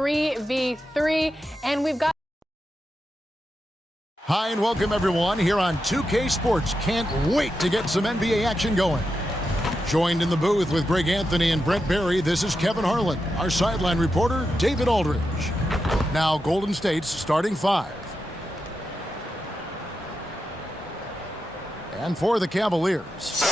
3v3, and we've got... Hi and welcome everyone here on 2K Sports. Can't wait to get some NBA action going. Joined in the booth with Greg Anthony and Brent Barry, this is Kevin Harlan. Our sideline reporter, David Aldridge. Now Golden State's starting five. And for the Cavaliers.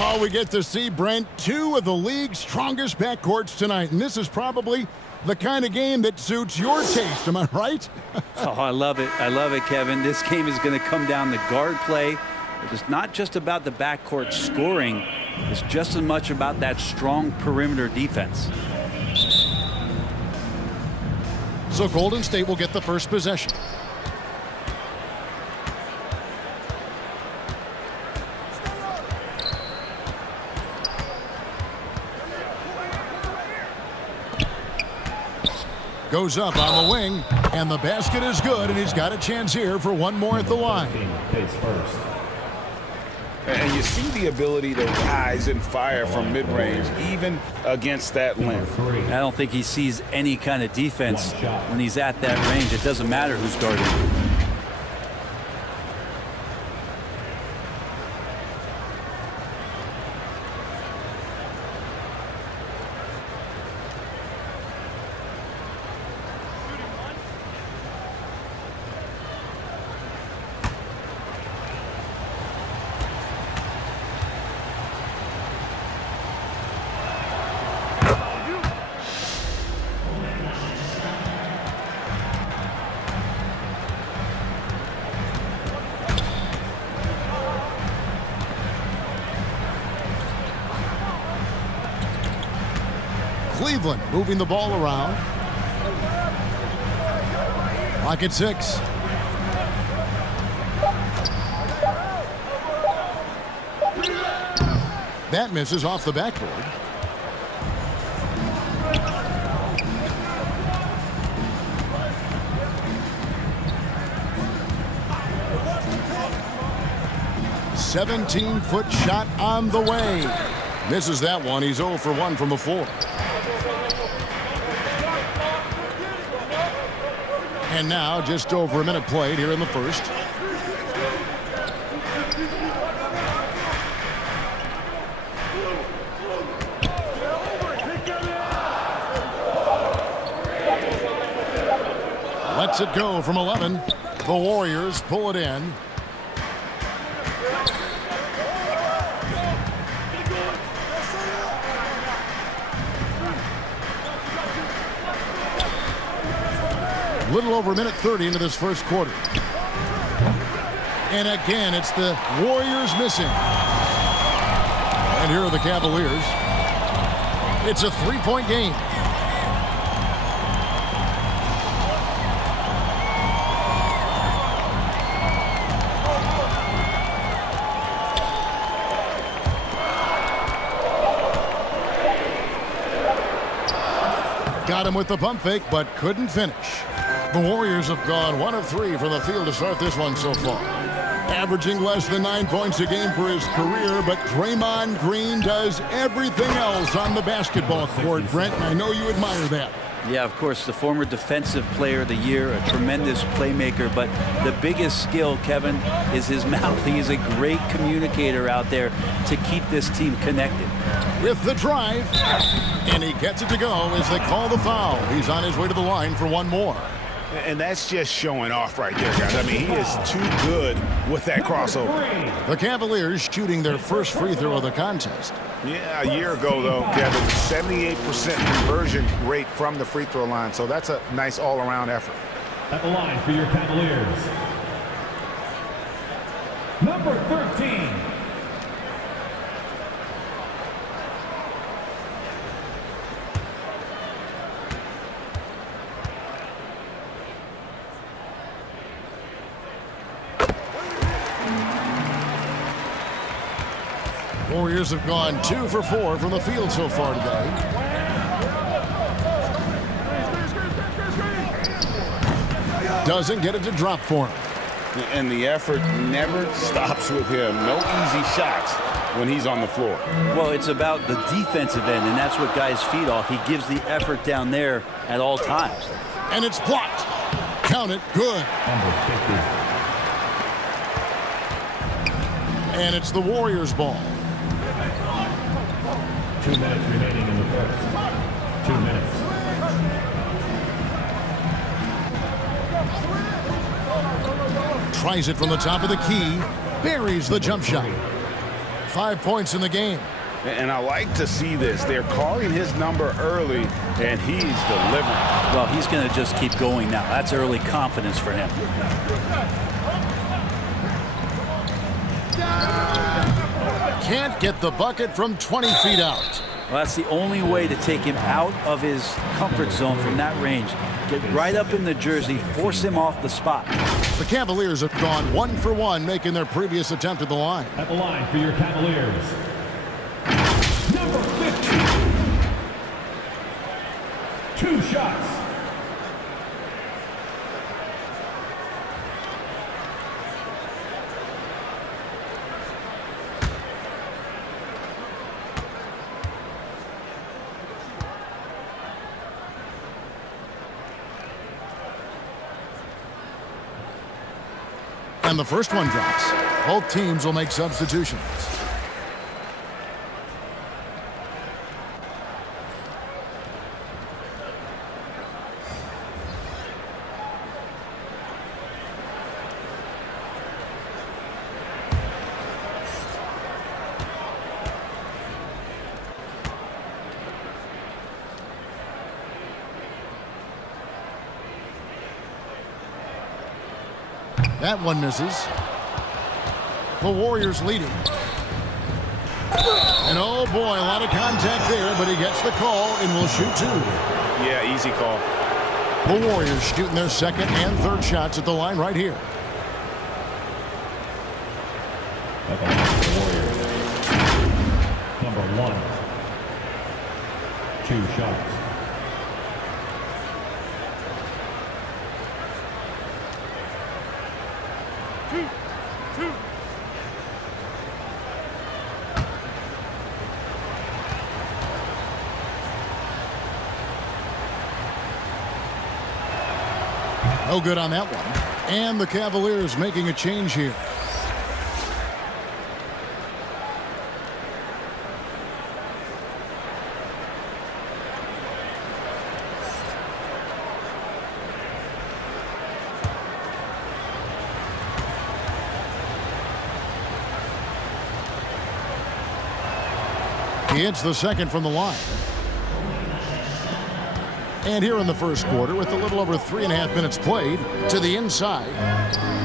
Oh, we get to see, Brent, two of the league's strongest backcourts tonight. And this is probably the kind of game that suits your taste, am I right? Oh, I love it. I love it, Kevin. This game is going to come down to guard play. It's not just about the backcourt scoring. It's just as much about that strong perimeter defense. So Golden State will get the first possession. Goes up on the wing, and the basket is good, and he's got a chance here for one more at the line. And you see the ability to rise and fire from mid-range, even against that length. I don't think he sees any kind of defense when he's at that range. It doesn't matter who's guarding him. Cleveland moving the ball around. Clock at 6. That misses off the backboard. "17-foot shot on the way." Misses that one. He's 0 for 1 from the floor. And now just over a minute played here in the first. Lets it go from 11. The Warriors pull it in. Little over a minute 30 into this first quarter. And again, it's the Warriors missing. And here are the Cavaliers. It's a three-point game. Got him with the pump fake, but couldn't finish. The Warriors have gone 1 of 3 from the field to start this one so far. Averaging less than 9 points a game for his career, but Draymond Green does everything else on the basketball court, Brent, and I know you admire that. Yeah, of course, the former Defensive Player of the Year, a tremendous playmaker, but the biggest skill, Kevin, is his mouth. He is a great communicator out there to keep this team connected. With the drive, and he gets it to go as they call the foul. He's on his way to the line for one more. And that's just showing off right there, guys. I mean, he is too good with that crossover. The Cavaliers shooting their first free throw of the contest. Yeah, a year ago, though, Kevin, 78% conversion rate from the free throw line. So that's a nice all-around effort. At the line for your Cavaliers, number 13. Warriors have gone 2 for 4 from the field so far today. Doesn't get it to drop for him. And the effort never stops with him. No easy shots when he's on the floor. Well, it's about the defensive end, and that's what guys feed off. He gives the effort down there at all times. And it's blocked. Count it. Good. Number 50. And it's the Warriors' ball. 2 minutes remaining in the first. 2 minutes. Tries it from the top of the key. Buries the jump shot. 5 points in the game. And I like to see this. They're calling his number early, and he's delivering. Well, he's going to just keep going now. That's early confidence for him. Can't get the bucket from 20 feet out. Well, that's the only way to take him out of his comfort zone from that range. Get right up in the jersey, force him off the spot. The Cavaliers have gone 1 for 1, making their previous attempt at the line. At the line for your Cavaliers. Number 50. 2 shots. And the first one drops. Both teams will make substitutions. That one misses. The Warriors leading. And oh boy, a lot of contact there, but he gets the call and will shoot 2. Yeah, easy call. The Warriors shooting their second and third shots at the line right here. At the line for the Warriors. Number 1. 2 shots. No good on that one. And the Cavaliers making a change here. He hits the second from the line. And here in the first quarter, with a little over 3.5 minutes played, to the inside.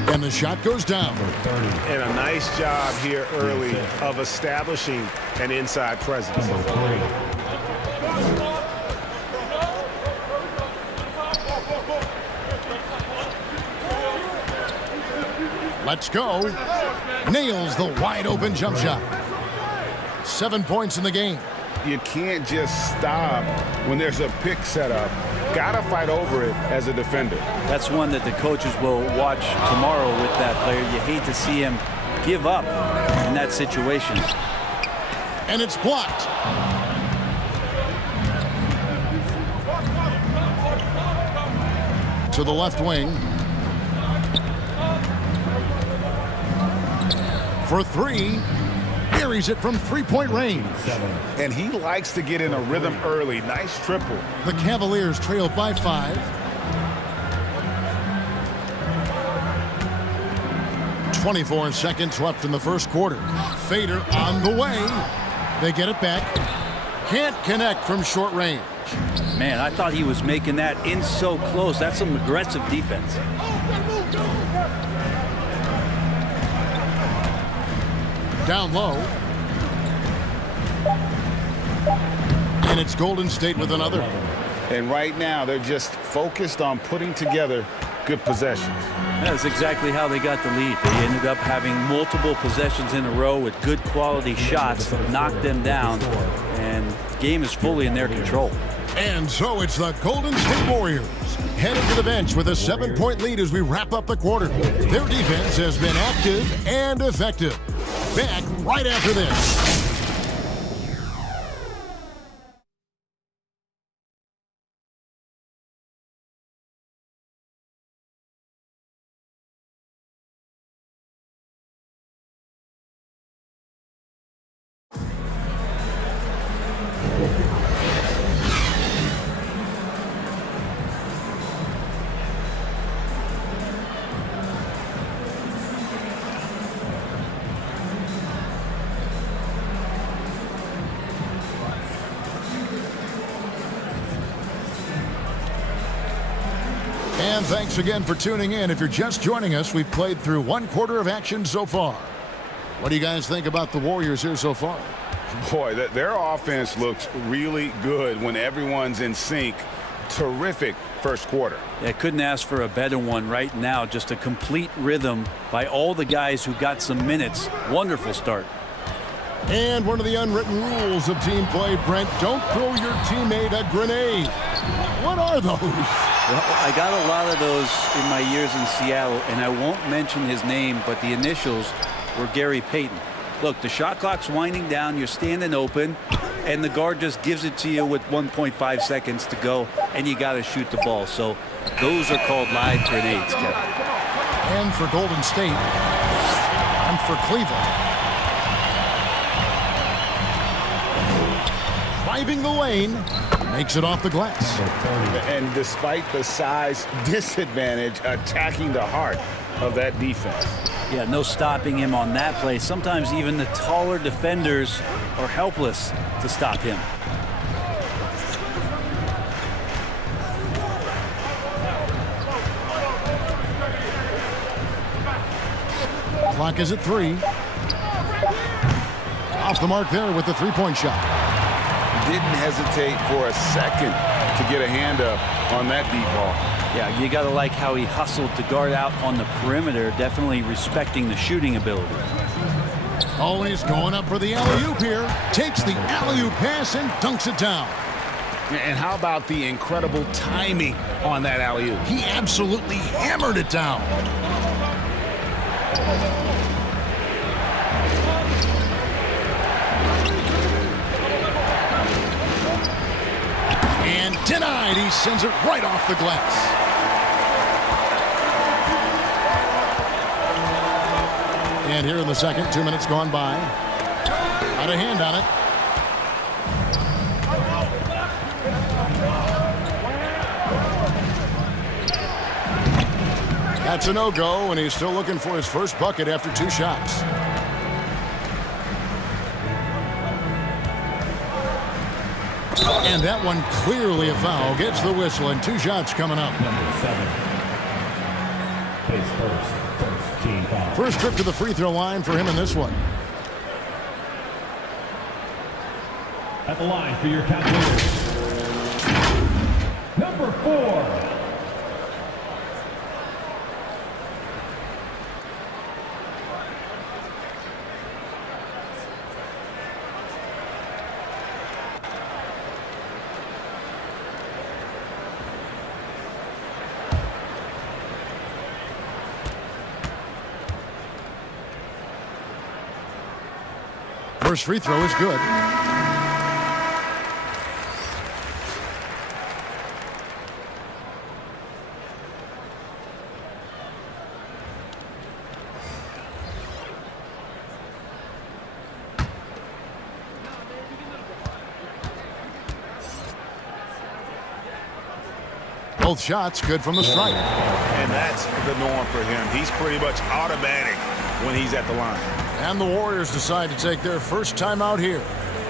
And the shot goes down. And a nice job here early of establishing an inside presence. Number 3. Let's go. Nails the wide open jump shot. 7 points in the game. You can't just stop when there's a pick set up. Gotta fight over it as a defender. That's one that the coaches will watch tomorrow with that player. You hate to see him give up in that situation. And it's blocked. To the left wing. For 3. Buries it from 3-point range. 7. And he likes to get in a rhythm early. Nice triple. The Cavaliers trail by 5. 24 seconds left in the first quarter. Fader on the way. They get it back. Can't connect from short range. Man, I thought he was making that in so close. That's some aggressive defense. Down low. And it's Golden State with another. And right now, they're just focused on putting together good possessions. That's exactly how they got the lead. They ended up having multiple possessions in a row with good quality shots, knocked them down, and the game is fully in their control. And so it's the Golden State Warriors heading to the bench with a 7-point lead as we wrap up the quarter. Their defense has been active and effective. Back right after this. And thanks again for tuning in. If you're just joining us, we've played through 1 quarter of action so far. What do you guys think about the Warriors here so far? Boy, their offense looks really good when everyone's in sync. Terrific first quarter. Yeah, couldn't ask for a better one right now. Just a complete rhythm by all the guys who got some minutes. Wonderful start. And one of the unwritten rules of team play, Brent, don't throw your teammate a grenade. What are those? Well, I got a lot of those in my years in Seattle, and I won't mention his name, but the initials were Gary Payton. Look, the shot clock's winding down, you're standing open, and the guard just gives it to you with 1.5 seconds to go, and you got to shoot the ball. So those are called live grenades, Kevin. And for Golden State, and for Cleveland. Driving the lane, makes it off the glass. And despite the size disadvantage, attacking the heart of that defense. Yeah, no stopping him on that play. Sometimes even the taller defenders are helpless to stop him. Clock is at 3. Off the mark there with the 3-point shot. Didn't hesitate for a second to get a hand up on that deep ball. Yeah, you got to like how he hustled to guard out on the perimeter, definitely respecting the shooting ability. Always going up for the alley-oop here. Takes the alley-oop pass and dunks it down. And how about the incredible timing on that alley-oop? He absolutely hammered it down. And denied. He sends it right off the glass. And here in the second, 2 minutes gone by. Got a hand on it. That's a no-go, and he's still looking for his first bucket after 2 shots. And that one clearly a foul. Gets the whistle, and 2 shots coming up. Number 7. Plays first team foul. First trip to the free throw line for him in this one. At the line for your Cavaliers. Number 4. First free throw is good. Both shots good from the stripe. And that's the norm for him. He's pretty much automatic when he's at the line. And the Warriors decide to take their first timeout here.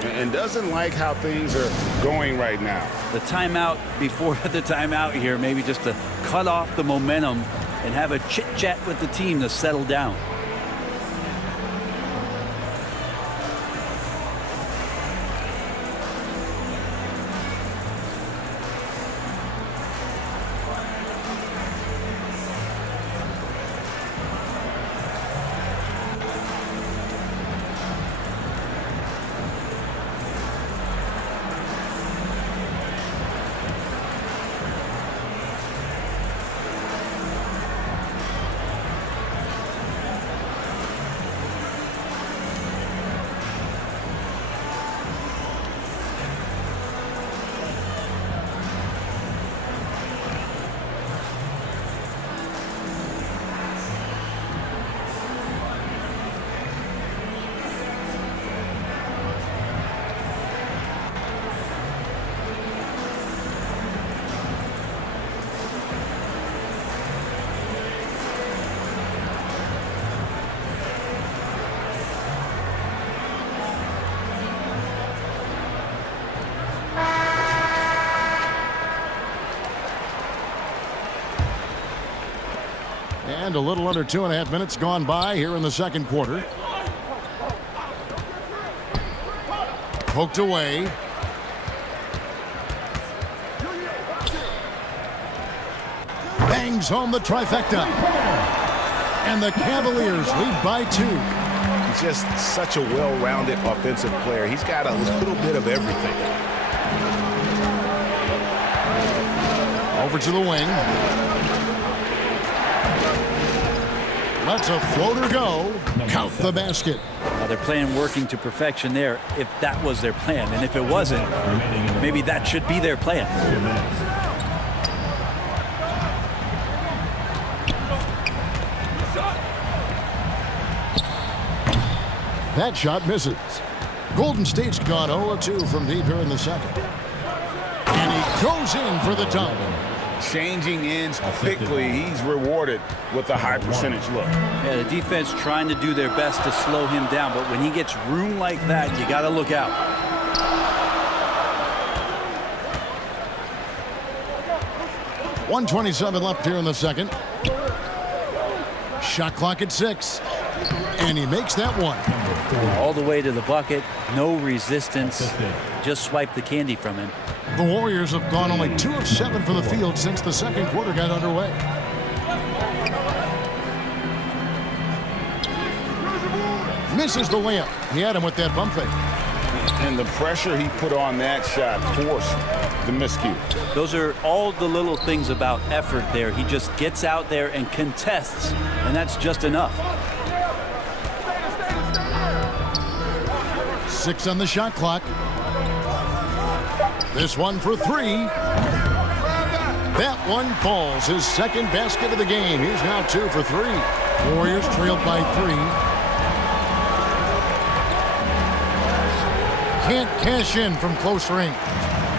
And doesn't like how things are going right now. The timeout before the timeout here, maybe just to cut off the momentum and have a chit-chat with the team to settle down. And a little under 2.5 minutes gone by here in the second quarter. Poked away. Bangs home the trifecta. And the Cavaliers lead by 2. He's just such a well-rounded offensive player. He's got a little bit of everything. Over to the wing. Lets a floater go. Count the basket. They're playing working to perfection there if that was their plan. And if it wasn't, maybe that should be their plan. That shot misses. Golden State's gone 0-2 from deep here in the second. And he goes in for the dunk. Changing ends quickly. He's rewarded with a high percentage look. Yeah, the defense trying to do their best to slow him down, but when he gets room like that, you got to look out. .127 left here in the second. Shot clock at 6. And he makes that one. All the way to the bucket, no resistance, just swipe the candy from him. The Warriors have gone only 2 of 7 from the field since the second quarter got underway. Misses the layup. He had him with that bump fake. And the pressure he put on that shot forced the miscue. Those are all the little things about effort there. He just gets out there and contests, and that's just enough. 6 on the shot clock. This one for 3. That one falls. His second basket of the game. He's now 2 for 3. Warriors trailed by 3. Can't cash in from close range.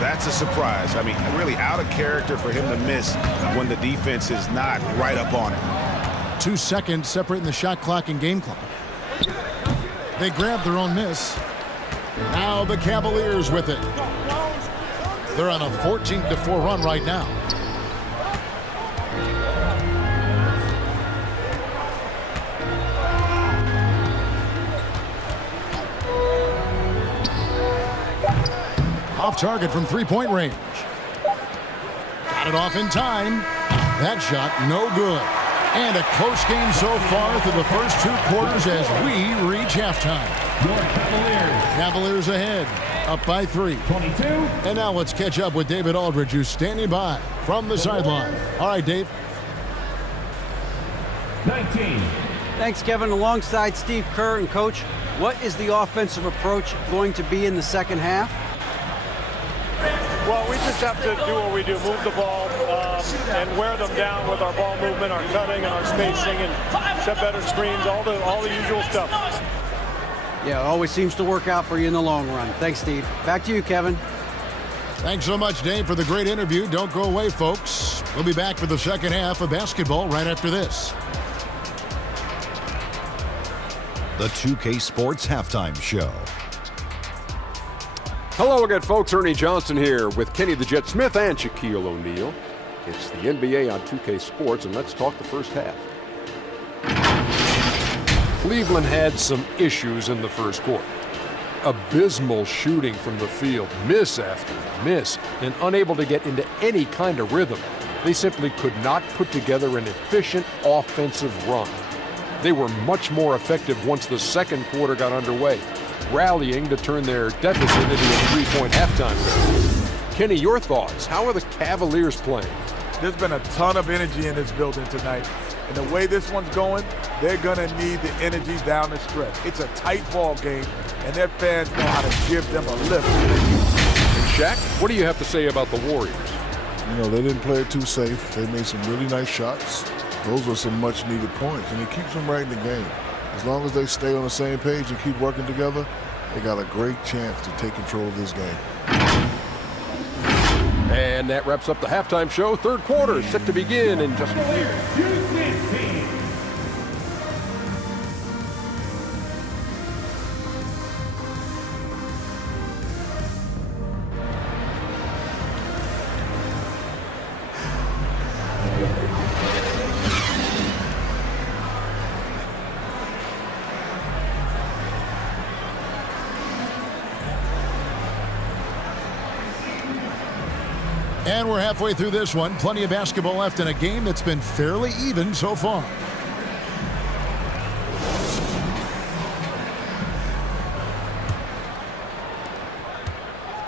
That's a surprise. I mean, really out of character for him to miss when the defense is not right up on him. 2 seconds separating the shot clock and game clock. They grab their own miss. Now the Cavaliers with it. They're on a 14-4 run right now. Off target from 3-point range. Got it off in time. That shot no good. And a close game so far through the first 2 quarters as we reach halftime. Cavaliers ahead, up by 3. 22. And now let's catch up with David Aldridge, who's standing by from the sideline. All right, Dave. 19. Thanks, Kevin. Alongside Steve Kerr and Coach, what is the offensive approach going to be in the second half? Well, we just have to do what we do, move the ball and wear them down with our ball movement, our cutting, and our spacing, and set better screens, all the usual stuff. Yeah, it always seems to work out for you in the long run. Thanks, Steve. Back to you, Kevin. Thanks so much, Dave, for the great interview. Don't go away, folks. We'll be back for the second half of basketball right after this. The 2K Sports Halftime Show. Hello again, folks. Ernie Johnson here with Kenny the Jet Smith and Shaquille O'Neal. It's the NBA on 2K Sports, and let's talk the first half. Cleveland had some issues in the first quarter. Abysmal shooting from the field, miss after miss, and unable to get into any kind of rhythm. They simply could not put together an efficient offensive run. They were much more effective once the second quarter got underway, rallying to turn their deficit into a 3-point halftime lead. Kenny, your thoughts? How are the Cavaliers playing? There's been a ton of energy in this building tonight. And the way this one's going, they're going to need the energy down the stretch. It's a tight ball game, and their fans know how to give them a lift. And Shaq, what do you have to say about the Warriors? You know, they didn't play it too safe. They made some really nice shots. Those were some much-needed points, and it keeps them right in the game. As long as they stay on the same page and keep working together, they got a great chance to take control of this game. And that wraps up the halftime show. Third quarter is set to begin in just a few. And we're halfway through this one. Plenty of basketball left in a game that's been fairly even so far.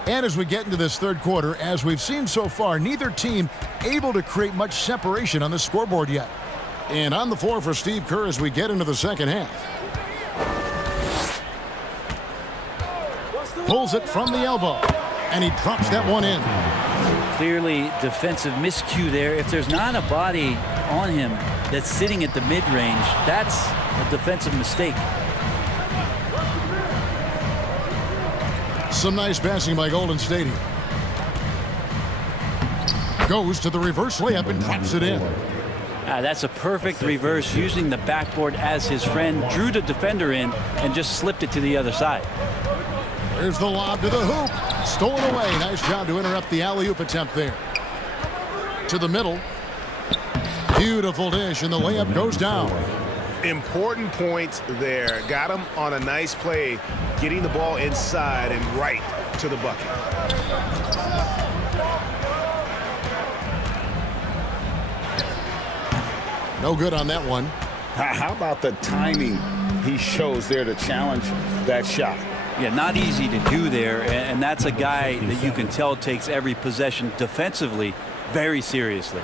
And as we get into this third quarter, as we've seen so far, neither team able to create much separation on the scoreboard yet. And on the floor for Steve Kerr as we get into the second half. Pulls it from the elbow, and he drops that one in. Clearly defensive miscue there. If there's not a body on him that's sitting at the mid-range, that's a defensive mistake. Some nice passing by Golden State here. Goes to the reverse layup and drops it in. That's a perfect reverse, using the backboard as his friend, drew the defender in, and just slipped it to the other side. There's the lob to the hoop. Stolen away. Nice job to interrupt the alley-oop attempt there. To the middle. Beautiful dish, and the layup goes down. Important points there. Got him on a nice play, getting the ball inside and right to the bucket. No good on that one. How about the timing he shows there to challenge that shot? Yeah, not easy to do there, and that's a guy that you can tell takes every possession defensively very seriously.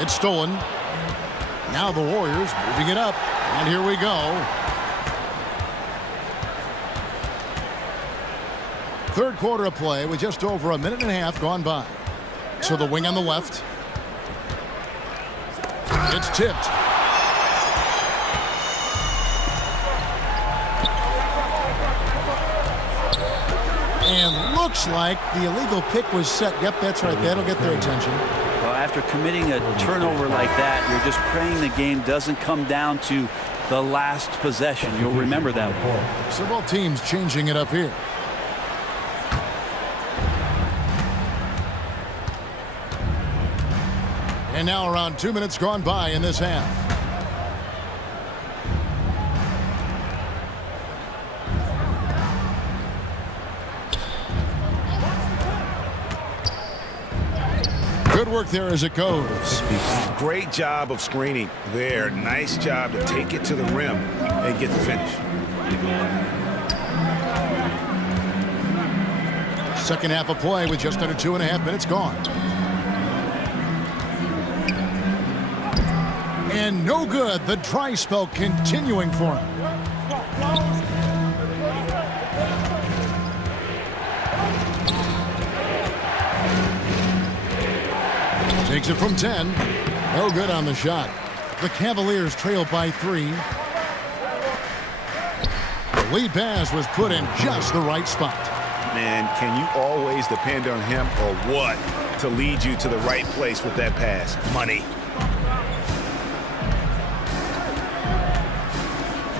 It's stolen. Now the Warriors moving it up, and here we go. Third quarter of play with just over a minute and a half gone by. So the wing on the left. It's tipped. And looks like the illegal pick was set. Yep, that's right. That'll get their attention. Well, after committing a turnover like that, you're just praying the game doesn't come down to the last possession. You'll remember that one. So both teams changing it up here. And now around 2 minutes gone by in this half. Good work there as it goes. Great job of screening there. Nice job to take it to the rim and get the finish. Second half of play with just under 2.5 minutes gone. And no good. The dry spell continuing for him. Takes it from 10. No good on the shot. The Cavaliers trail by 3. The lead pass was put in just the right spot. Man, can you always depend on him or what to lead you to the right place with that pass? Money.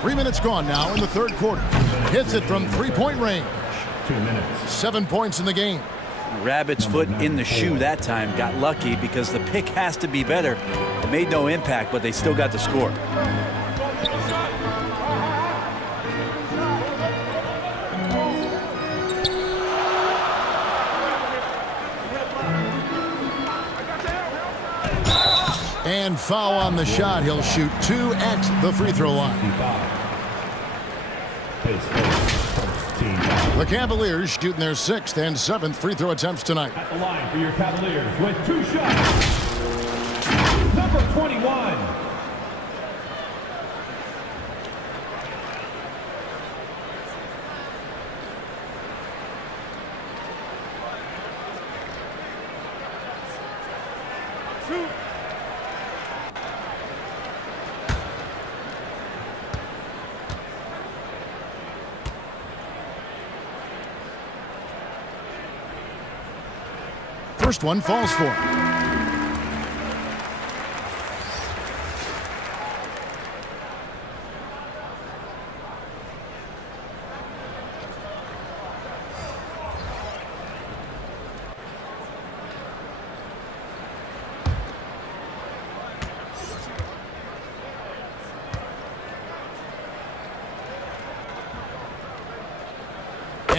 3 minutes gone now in the third quarter. Hits it from three-point range. 2 minutes. 7 points in the game. Rabbit's foot in the shoe that time. Got lucky because the pick has to be better. It made no impact, but they still got the score. And foul on the shot. He'll shoot 2 at the free throw line. The Cavaliers shooting their 6th and 7th free throw attempts tonight. At the line for your Cavaliers with 2 shots. Number 21. First one falls for him.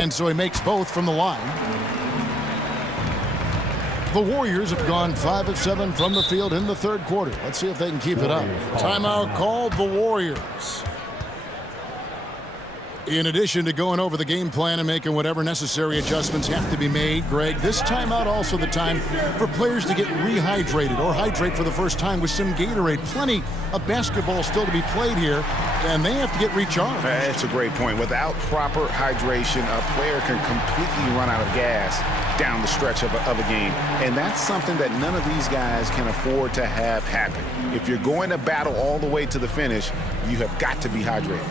And so he makes both from the line. The Warriors have gone 5 of 7 from the field in the third quarter. Let's see if they can keep it up. Timeout called the Warriors. In addition to going over the game plan and making whatever necessary adjustments have to be made, Greg, this timeout also the time for players to get rehydrated or hydrate for the first time with some Gatorade. Plenty of basketball still to be played here, and they have to get recharged. That's a great point. Without proper hydration, a player can completely run out of gas down the stretch of a game, and that's something that none of these guys can afford to have happen. If you're going to battle all the way to the finish, you have got to be hydrated.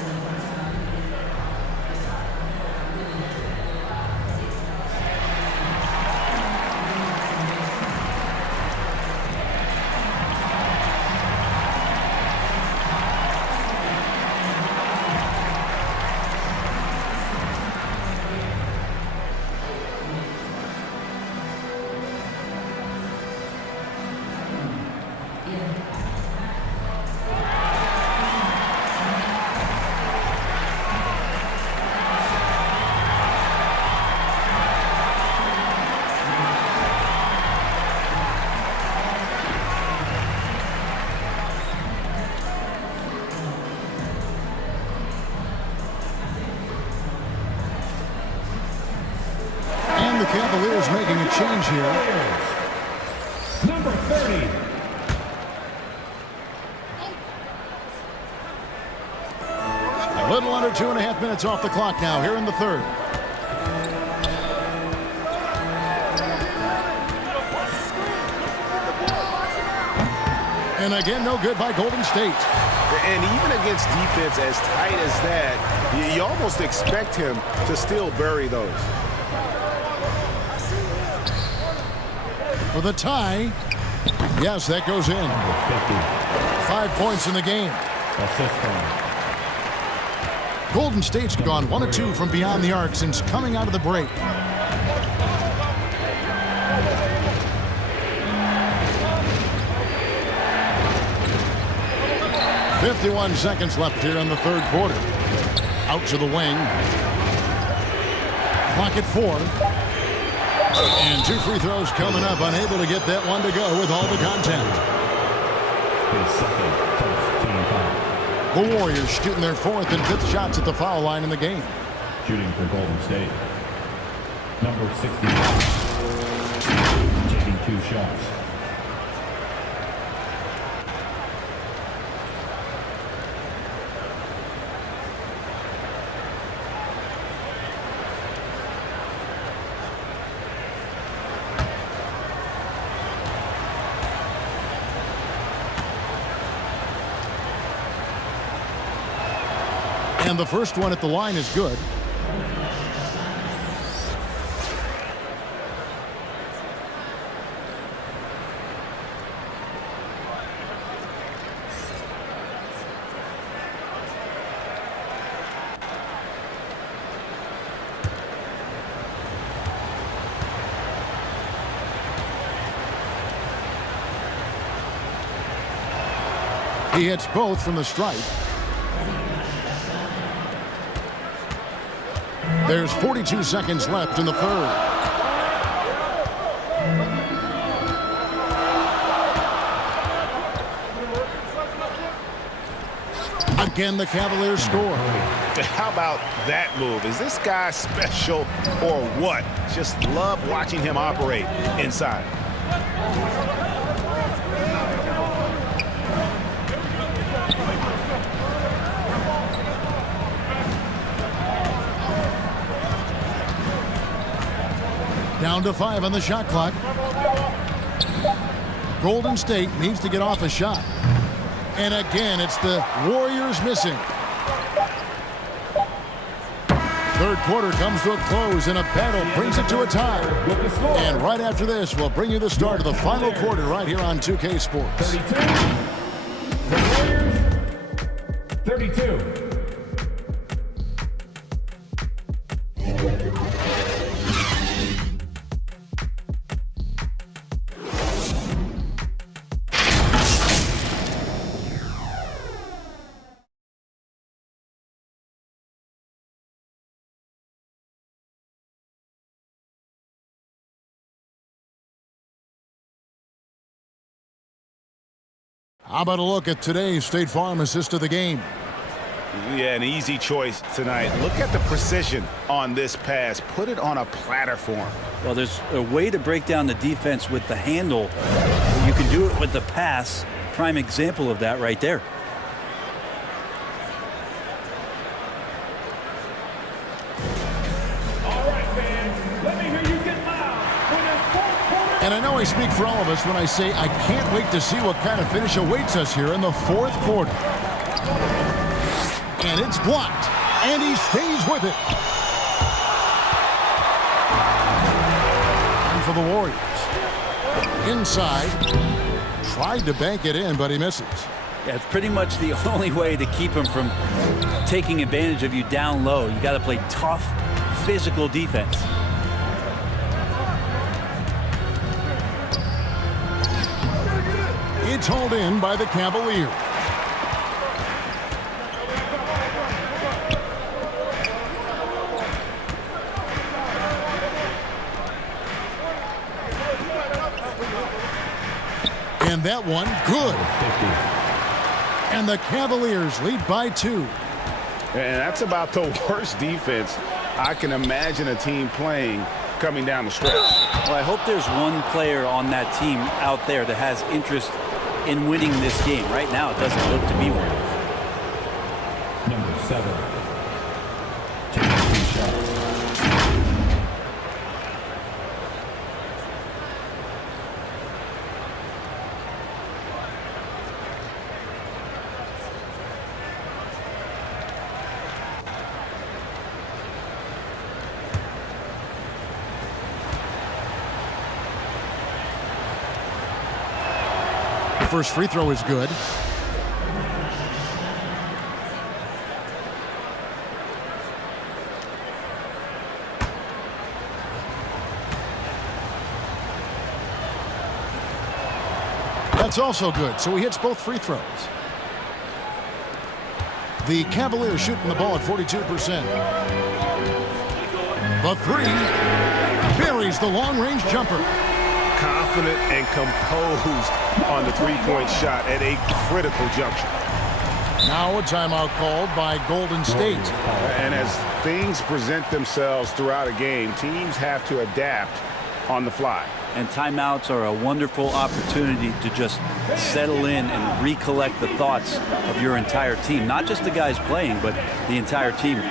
The Cavaliers making a change here. Number 30. A little under 2.5 minutes off the clock now here in the third. And again, no good by Golden State. And even against defense as tight as that, you almost expect him to still bury those. For the tie. Yes, that goes in. 5 points in the game. Golden State's gone 1 of 2 from beyond the arc since coming out of the break. "51 seconds left here in the third quarter. Out to the wing. Clock at 4. And 2 free throws coming up, unable to get that one to go with all the content. The Warriors shooting their 4th and 5th shots at the foul line in the game. Shooting for Golden State. Number 65. Taking 2 shots. And the first one at the line is good. He hits both from the stripe. There's 42 seconds left in the third. Again, the Cavaliers score. How about that move? Is this guy special or what? Just love watching him operate inside. Down to 5 on the shot clock. Golden State needs to get off a shot. And again, it's the Warriors missing. Third quarter comes to a close, and a battle brings it to a tie. And right after this, we'll bring you the start of the final quarter right here on 2K Sports. 32. The Warriors, 32. How about a look at today's State Farm assist of the game? Yeah, an easy choice tonight. Look at the precision on this pass. Put it on a platter form. Well, there's a way to break down the defense with the handle. You can do it with the pass. Prime example of that right there. And I know I speak for all of us when I say I can't wait to see what kind of finish awaits us here in the fourth quarter. And it's blocked, and he stays with it. And for the Warriors, inside, tried to bank it in, but he misses. Yeah, it's pretty much the only way to keep him from taking advantage of you down low. You got to play tough, physical defense. It's hauled in by the Cavaliers. And that one, good. And the Cavaliers lead by 2. And that's about the worst defense I can imagine a team playing coming down the stretch. Well, I hope there's one player on that team out there that has interest in winning this game. Right now, it doesn't look to be one. Number 7. Takes 2 shots. First free throw is good. That's also good, so he hits both free throws. The Cavaliers shooting the ball at 42%. The 3 buries the long-range jumper. Confident and composed on the three-point shot at a critical juncture. Now a timeout called by Golden State. And as things present themselves throughout a game, teams have to adapt on the fly. And timeouts are a wonderful opportunity to just settle in and recollect the thoughts of your entire team. Not just the guys playing, but the entire team.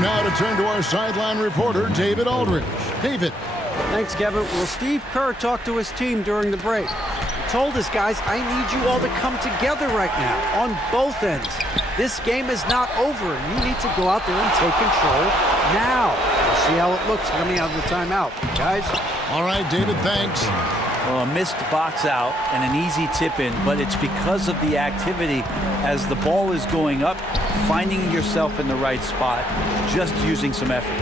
Now to turn to our sideline reporter, David Aldridge. David. Thanks, Kevin. Well, Steve Kerr talked to his team during the break. He told his guys, I need you all to come together right now on both ends. This game is not over, and you need to go out there and take control now. We'll see how it looks coming out of the timeout. Guys? All right, David, thanks. Well, a missed box out and an easy tip in, but it's because of the activity as the ball is going up, finding yourself in the right spot, just using some effort.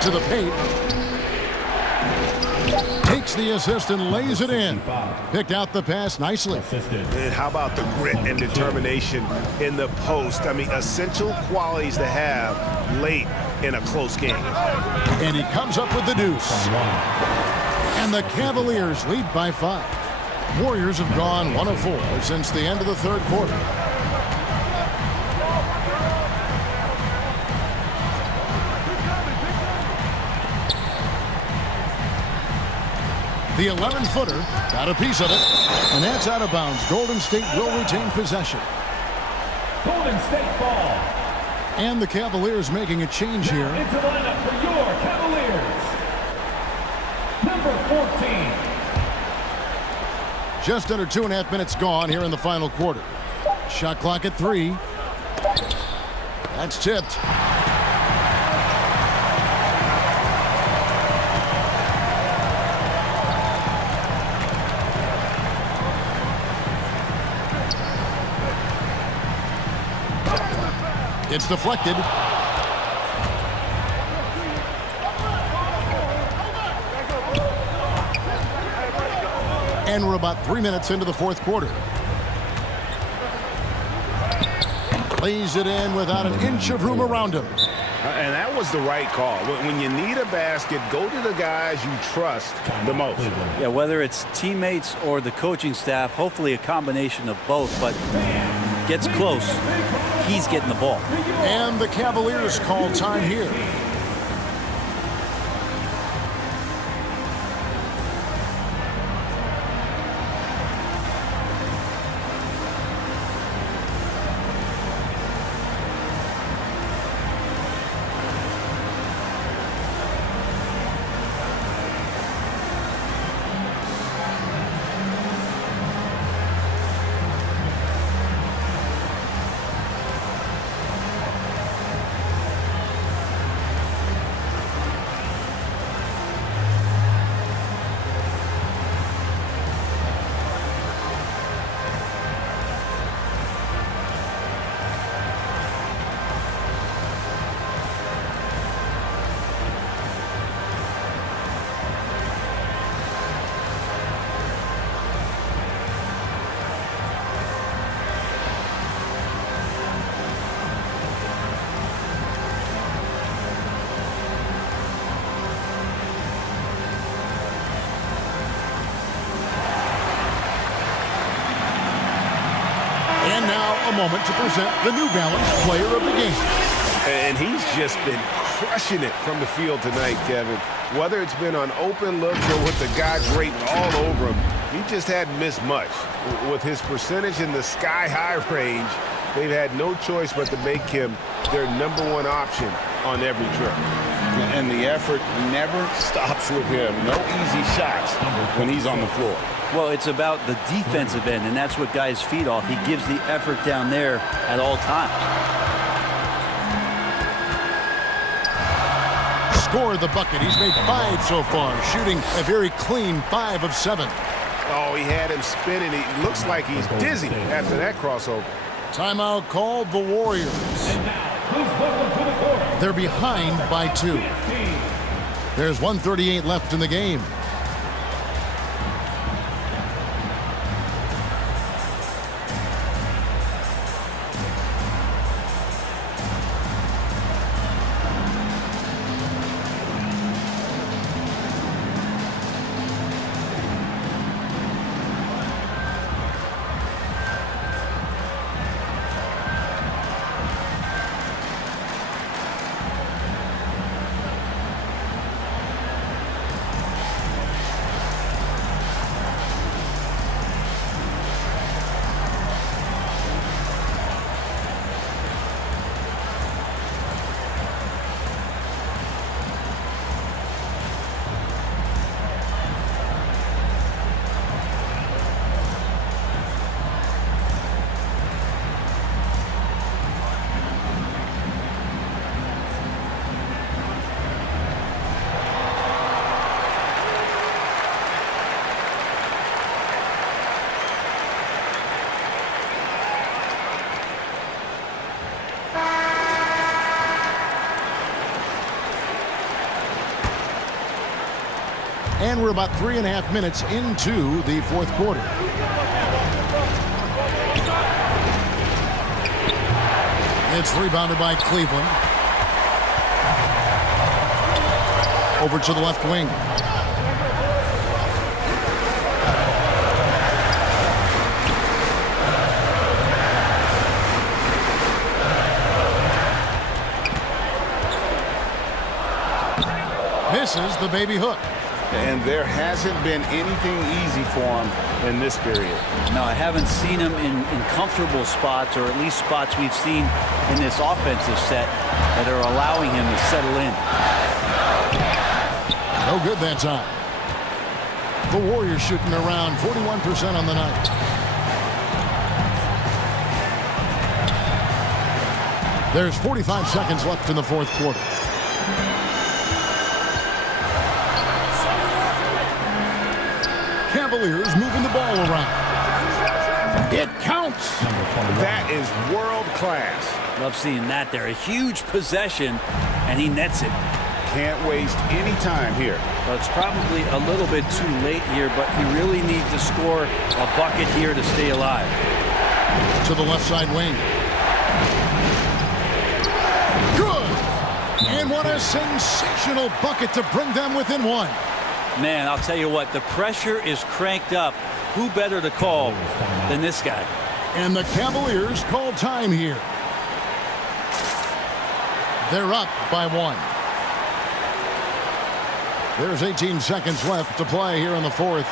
To the paint. Takes the assist and lays it in. Picked out the pass nicely. And how about the grit and determination in the post? I mean, essential qualities to have late in a close game. And he comes up with the deuce. And the Cavaliers lead by 5. Warriors have gone 1 of 4 since the end of the third quarter. The 11-footer got a piece of it, and that's out of bounds. Golden State will retain possession. Golden State ball. And the Cavaliers making a change here. Into lineup for your Cavaliers. Number 14. Just under 2.5 minutes gone here in the final quarter. Shot clock at 3. That's tipped. It's deflected. And we're about 3 minutes into the fourth quarter. Lays it in without an inch of room around him. And that was the right call. When you need a basket, go to the guys you trust the most. Yeah, whether it's teammates or the coaching staff, hopefully a combination of both, but gets close, he's getting the ball. And the Cavaliers call time here. And now a moment to present the New Balance Player of the Game. And he's just been crushing it from the field tonight, Kevin. Whether it's been on open looks or with the guy draped all over him, he just hadn't missed much. With his percentage in the sky-high range, they've had no choice but to make him their #1 option on every trip. And the effort never stops with him. No easy shots when he's on the floor. Well, it's about the defensive end, and that's what guys feed off. He gives the effort down there at all times. Scored the bucket. He's made 5 so far, shooting a very clean 5 of 7. Oh, he had him spinning. He looks like he's dizzy after that crossover. Timeout called the Warriors. They're behind by 2. There's 1:38 left in the game. And we're about 3.5 minutes into the fourth quarter. It's rebounded by Cleveland. Over to the left wing. misses the baby hook. And there hasn't been anything easy for him in this period. No, I haven't seen him in comfortable spots, or at least spots we've seen in this offensive set that are allowing him to settle in. No good that time. The Warriors shooting around 41% on the night. There's 45 seconds left in the fourth quarter. Cavaliers moving the ball around. It counts. That is world class. Love seeing that there. A huge possession, and he nets it. Can't waste any time here. Well, it's probably a little bit too late here, but you really need to score a bucket here to stay alive. To the left side wing. Good! And what a sensational bucket to bring them within one. Man, I'll tell you what, the pressure is cranked up. Who better to call than this guy? And the Cavaliers call time here. They're up by 1. There's 18 seconds left to play here in the fourth.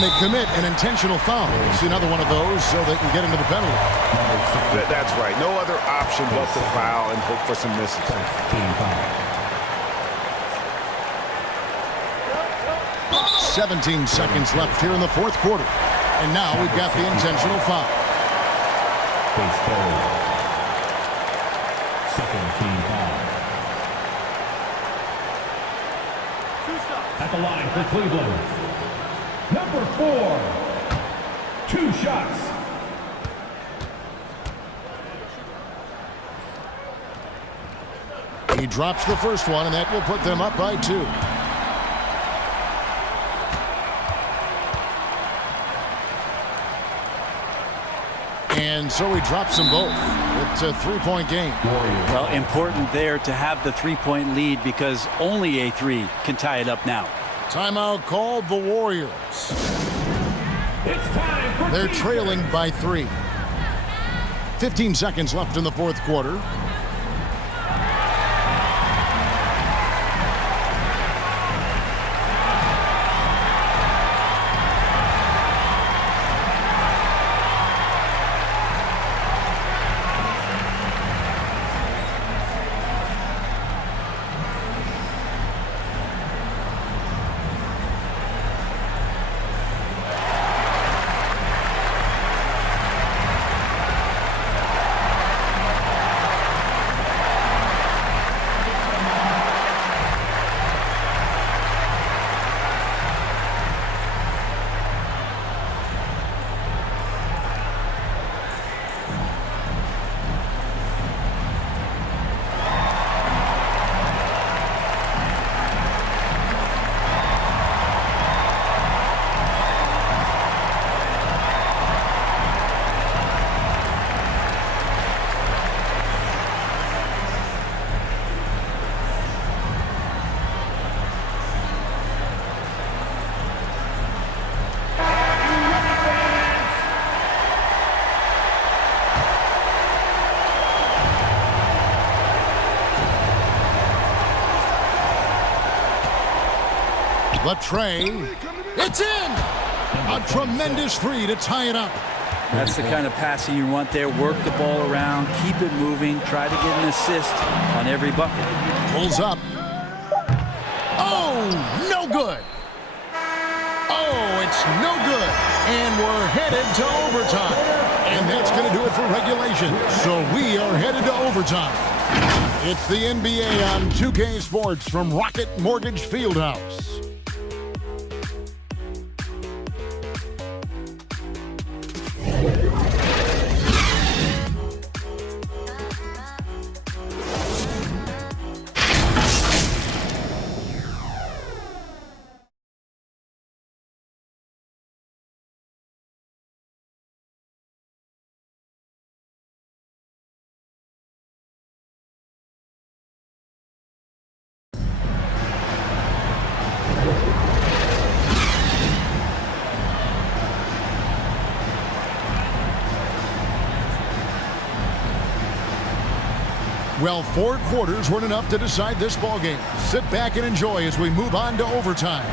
They commit an intentional foul. See another one of those so they can get into the penalty. That's right. No other option but to foul and hope for some misses. 17 seconds left here in the fourth quarter. And now we've got the intentional foul. Second team foul. At the line for Cleveland. Number 4, 2 shots. He drops the first one, and that will put them up by 2. And so he drops them both. It's a 3-point game. Well, important there to have the 3-point lead because only a 3 can tie it up now. Timeout called the Warriors. It's time for They're trailing by 3. 15 seconds left in the fourth quarter. The tray It's in! A tremendous three to tie it up. That's the kind of passing you want there. Work the ball around, keep it moving, try to get an assist on every bucket. Pulls up. Oh, no good. Oh, it's no good. And we're headed to overtime. And that's going to do it for regulation. So we are headed to overtime. It's the NBA on 2K Sports from Rocket Mortgage Fieldhouse. Well, 4 quarters weren't enough to decide this ballgame. Sit back and enjoy as we move on to overtime.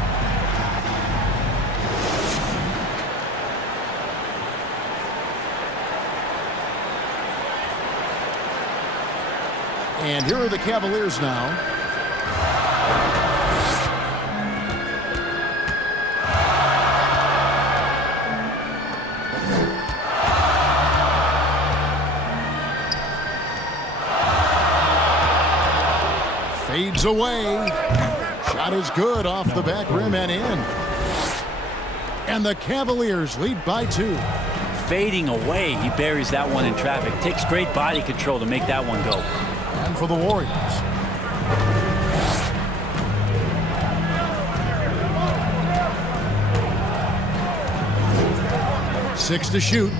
And here are the Cavaliers now. Fades away. Shot is good off the back rim and in. And the Cavaliers lead by 2. Fading away, he buries that one in traffic. Takes great body control to make that one go. And for the Warriors. Six to shoot.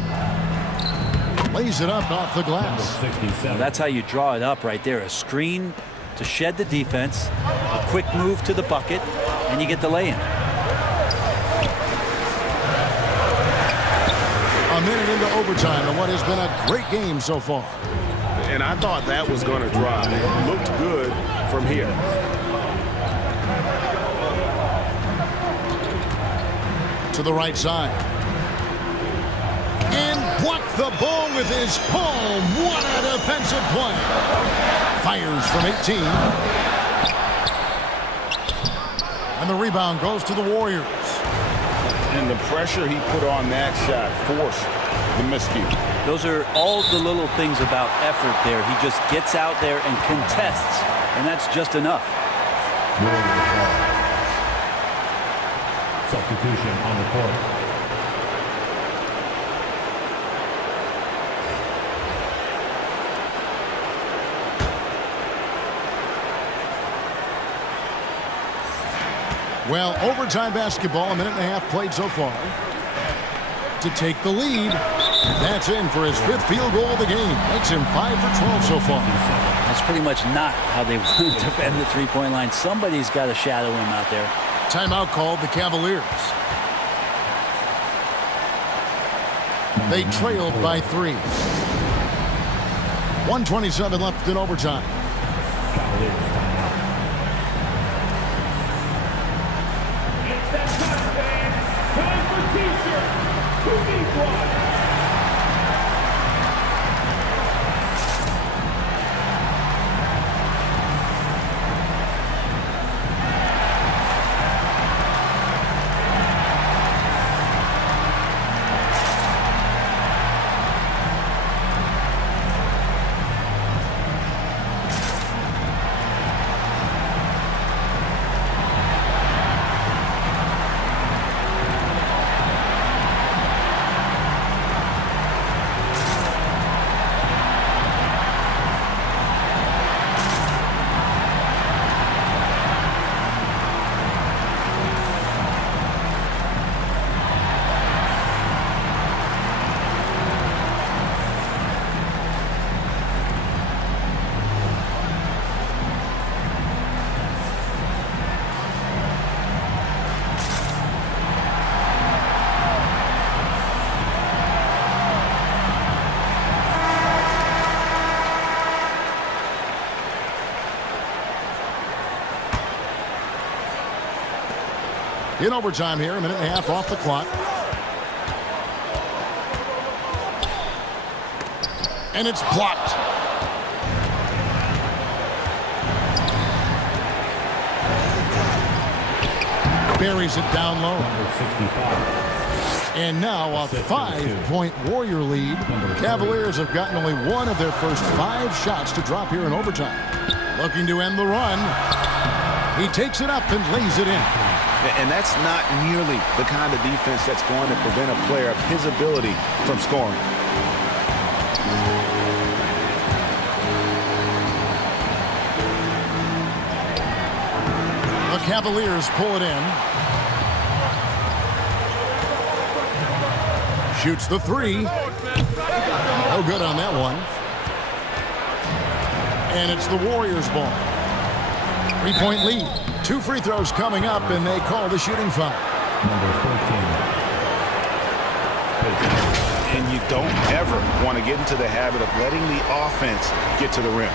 Lays it up off the glass. Well, that's how you draw it up right there. A screen to shed the defense, a quick move to the bucket, and you get the lay-in. A minute into overtime in what has been a great game so far. And I thought that was going to drive. It looked good from here. To the right side. And blocked the ball with his palm. What a defensive play. Fires from 18. And the rebound goes to the Warriors. And the pressure he put on that shot forced the miscue. Those are all the little things about effort there. He just gets out there and contests, and that's just enough. Substitution on the court. Well, overtime basketball, a minute and a half played so far. To take the lead. That's in for his 5th field goal of the game. Makes him 5 for 12 so far. That's pretty much not how they want to defend the three-point line. Somebody's got to shadow him out there. Timeout called the Cavaliers. They trailed by 3. 1:27 left in overtime. It's that time, fans. Time for T-shirt. Who needs one? In overtime here, a minute and a half off the clock. And it's blocked. Buries it down low. And now a 5-point Warrior lead. Cavaliers have gotten only one of their first 5 shots to drop here in overtime. Looking to end the run. He takes it up and lays it in. And that's not nearly the kind of defense that's going to prevent a player of his ability from scoring. The Cavaliers pull it in. Shoots the 3. No good on that one. And it's the Warriors' ball. 3-point lead. 2 free throws coming up, and they call the shooting foul. And you don't ever want to get into the habit of letting the offense get to the rim.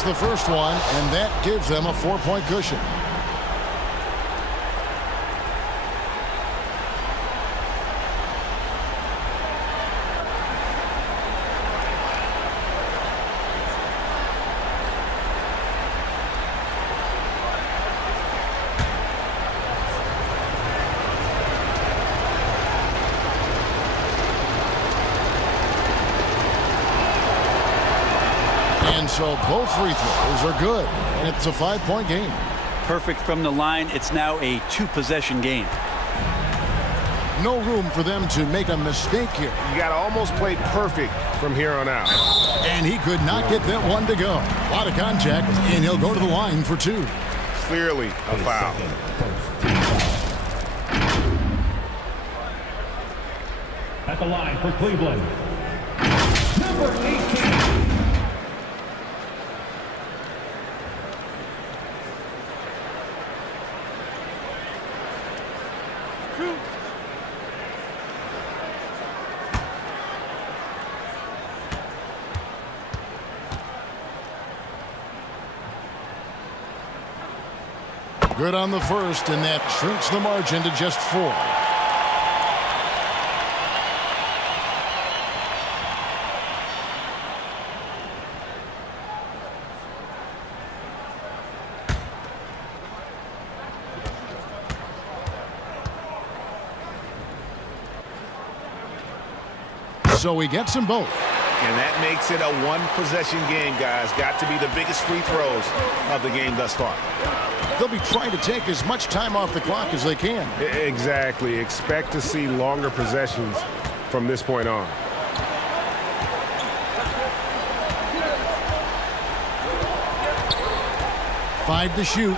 The first one, and that gives them a 4-point cushion. So both free throws are good, and it's a 5-point game. Perfect from the line. It's now a 2-possession game. No room for them to make a mistake here. You got to almost play perfect from here on out. And he could not get that one to go. A lot of contact, and he'll go to the line for 2. Clearly a foul. At the line for Cleveland, number 18. Good on the first, and that shrinks the margin to just 4. So he gets them both. And that makes it a 1-possession game, guys. Got to be the biggest free throws of the game thus far. They'll be trying to take as much time off the clock as they can. Exactly. Expect to see longer possessions from this point on. Five to shoot.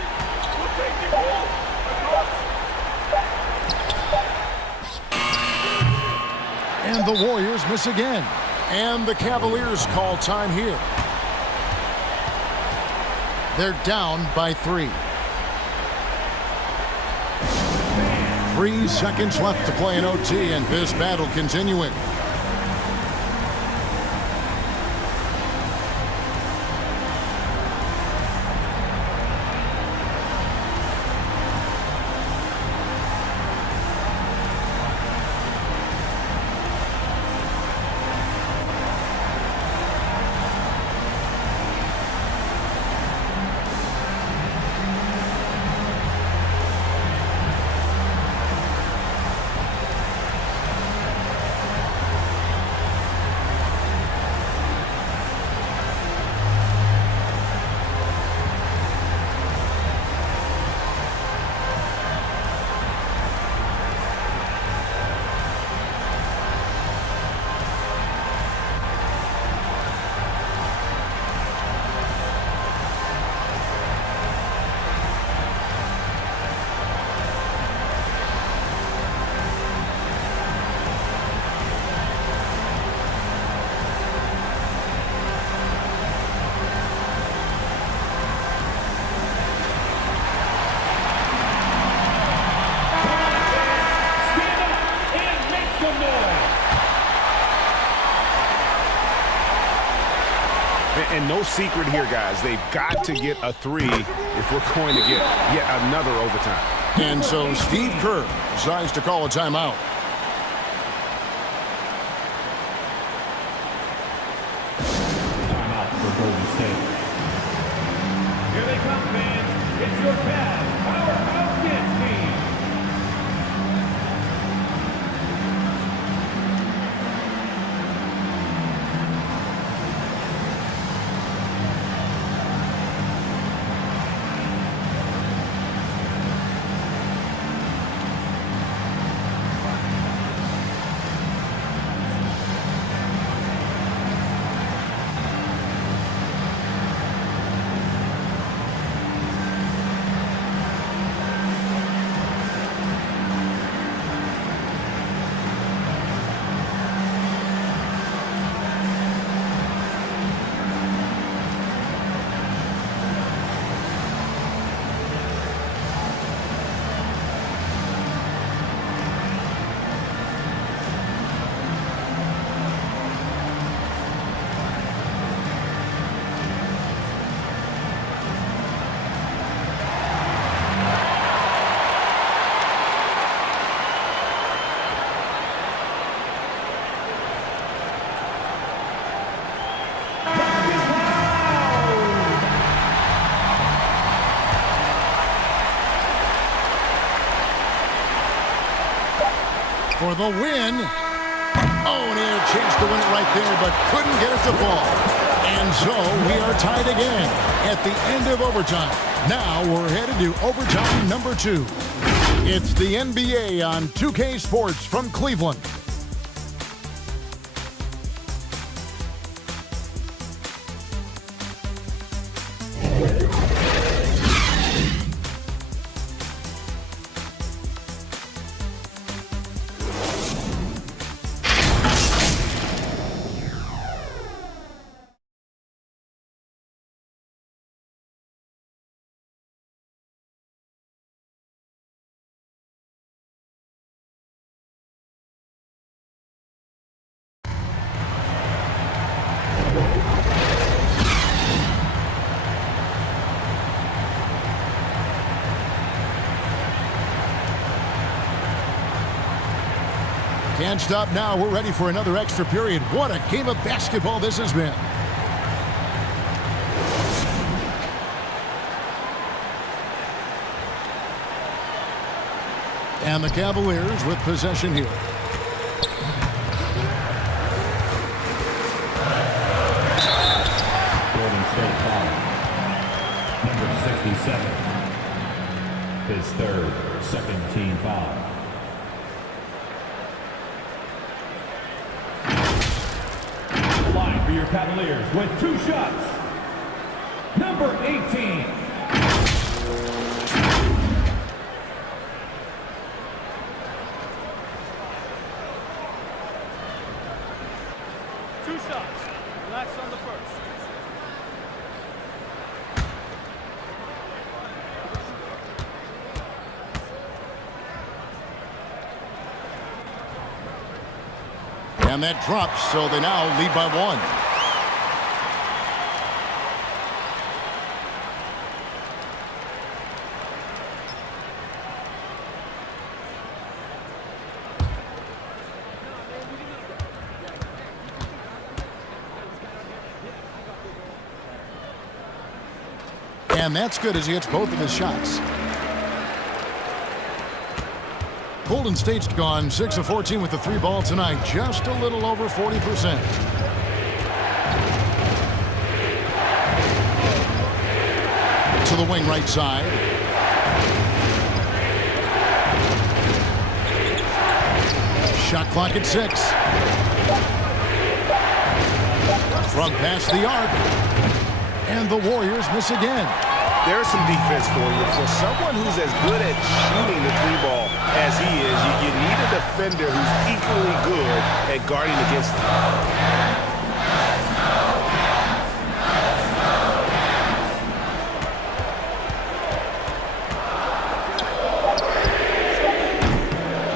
And the Warriors miss again. And the Cavaliers call time here. They're down by 3. 3 seconds left to play in OT, and this battle continuing. And no secret here, guys. They've got to get a 3 if we're going to get yet another overtime. And so Steve Kerr decides to call a timeout. Timeout for Golden State. Here they come, fans. It's your Cavs Powerhouse Dance Team. For the win. Oh, and he had a chance to win it right there, but couldn't get it to fall. And so we are tied again at the end of overtime. Now we're headed to overtime number 2. It's the NBA on 2K Sports from Cleveland. Can't stop now. We're ready for another extra period. What a game of basketball this has been. And the Cavaliers with possession here. Golden State foul. Number 67. His third, second team foul. Line for your Cavaliers with 2 shots. Number 18. Relax on the first. And that drops, so they now lead by 1. And that's good as he hits both of his shots. Golden State's gone 6 of 14 with the 3 ball tonight, just a little over 40%. To the wing right side. Shot clock at 6. From past the arc. And the Warriors miss again. There's some defense for you. For someone who's as good at shooting the 3 ball as he is, you need a defender who's equally good at guarding against him.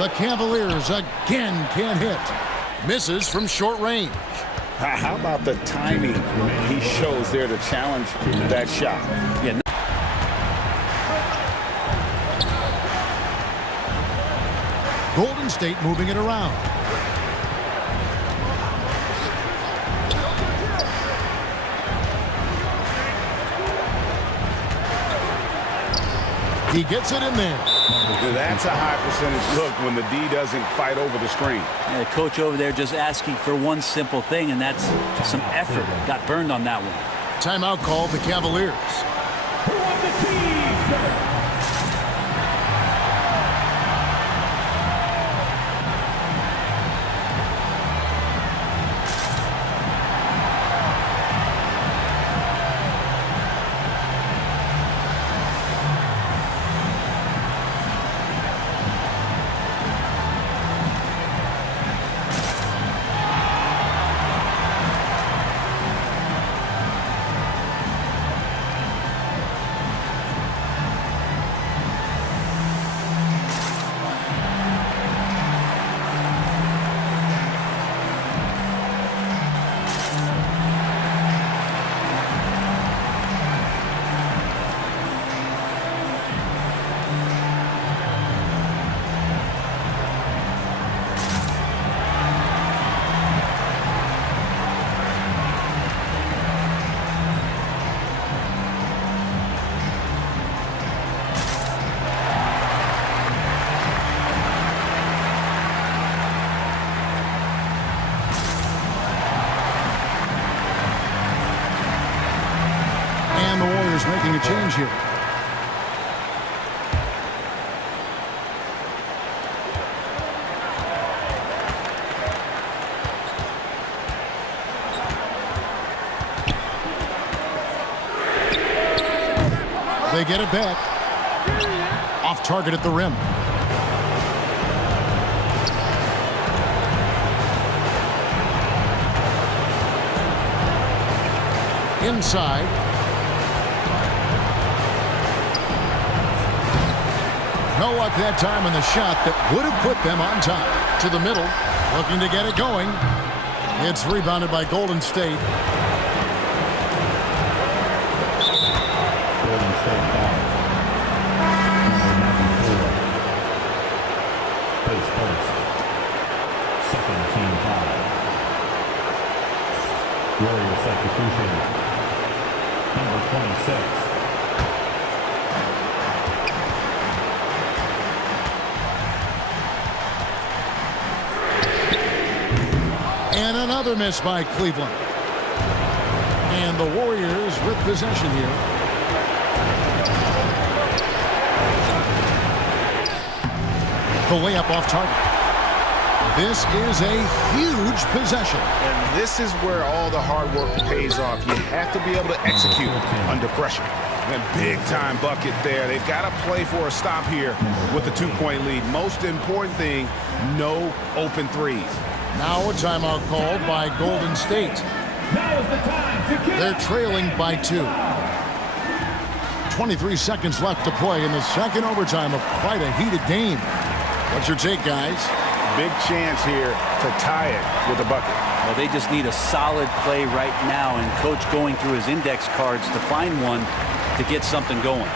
The Cavaliers again can't hit. Misses from short range. How about the timing he shows there to challenge that shot? Yeah. Golden State moving it around. He gets it in there. That's a high percentage look when the D doesn't fight over the screen. Yeah, the coach over there just asking for one simple thing, and that's some effort. Got burned on that one. Timeout called the Cavaliers. Who wants the team? And the Warriors making a change here. They get it back. Off target at the rim. Inside. No luck that time on the shot that would have put them on top. To the middle, looking to get it going. It's rebounded by Golden State. Golden State foul. Number 94. Plays first. Second team foul. Warrior substitution. Number 26. And another miss by Cleveland. And the Warriors with possession here. The layup off target. This is a huge possession. And this is where all the hard work pays off. You have to be able to execute under pressure. And big time bucket there. They've got to play for a stop here with a 2-point lead. Most important thing, no open threes. Now a timeout called by Golden State. Now is the time to kill. They're trailing by 2. 23 seconds left to play in the second overtime of quite a heated game. What's your take, guys? Big chance here to tie it with a bucket. Well, they just need a solid play right now, and coach going through his index cards to find one to get something going.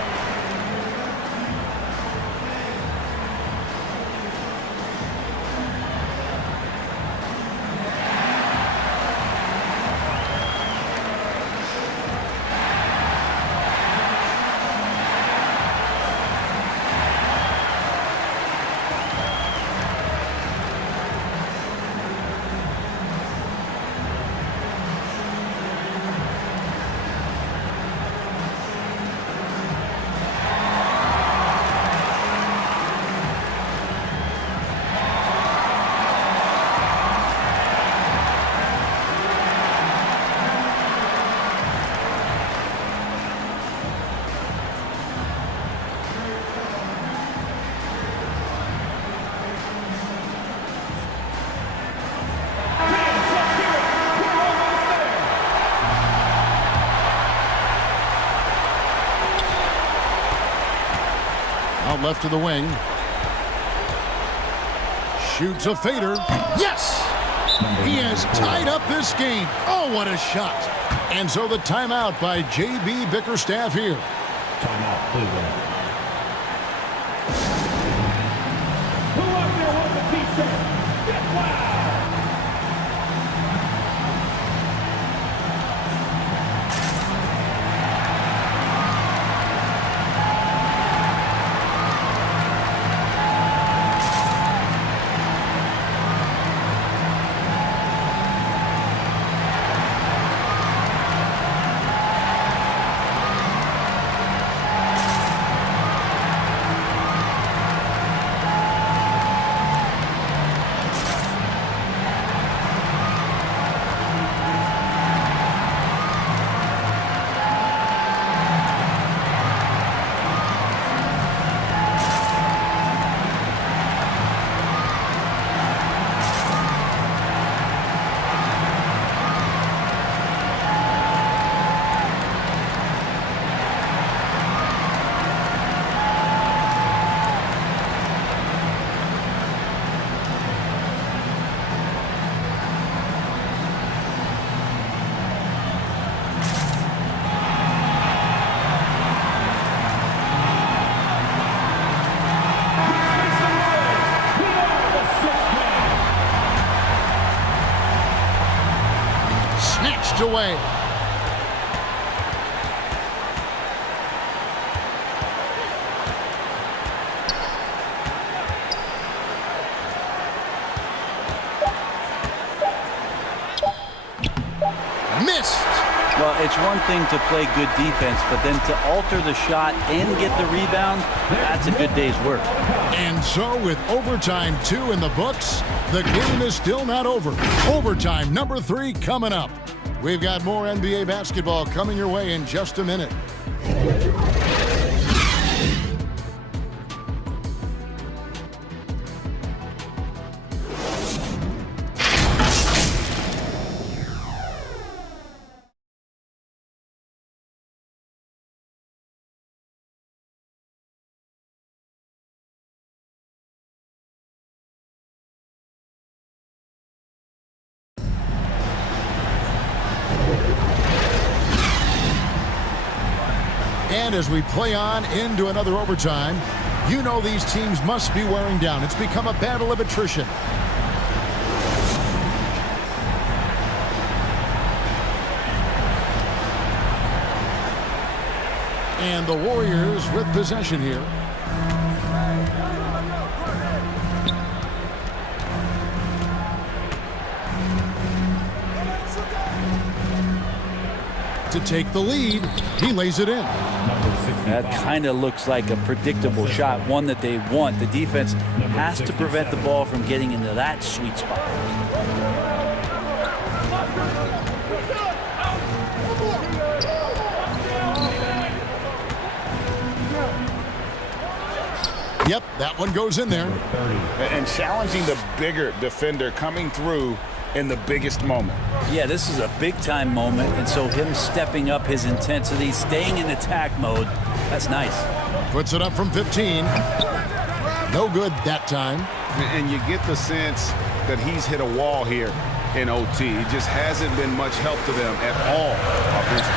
Out left to the wing. Shoots a fader. Yes! He has tied up this game. Oh, what a shot. And so the timeout by J.B. Bickerstaff here. Timeout, Cleveland. Who out there wants a t-shirt? Get wild! Snatched away. Missed. Well, it's one thing to play good defense, but then to alter the shot and get the rebound, that's a good day's work. And so with overtime 2 in the books, the game is still not over. Overtime number 3 coming up. We've got more NBA basketball coming your way in just a minute. And as we play on into another overtime, you know these teams must be wearing down. It's become a battle of attrition. And the Warriors with possession here. To take the lead, he lays it in. That kind of looks like a predictable shot, one that they want. The defense has to prevent the ball from getting into that sweet spot. Yep, that one goes in there. And challenging the bigger defender coming through in the biggest moment. Yeah, this is a big-time moment, and so him stepping up his intensity, staying in attack mode, that's nice. Puts it up from 15. No good that time. And you get the sense that he's hit a wall here in OT. It just hasn't been much help to them at all offensively.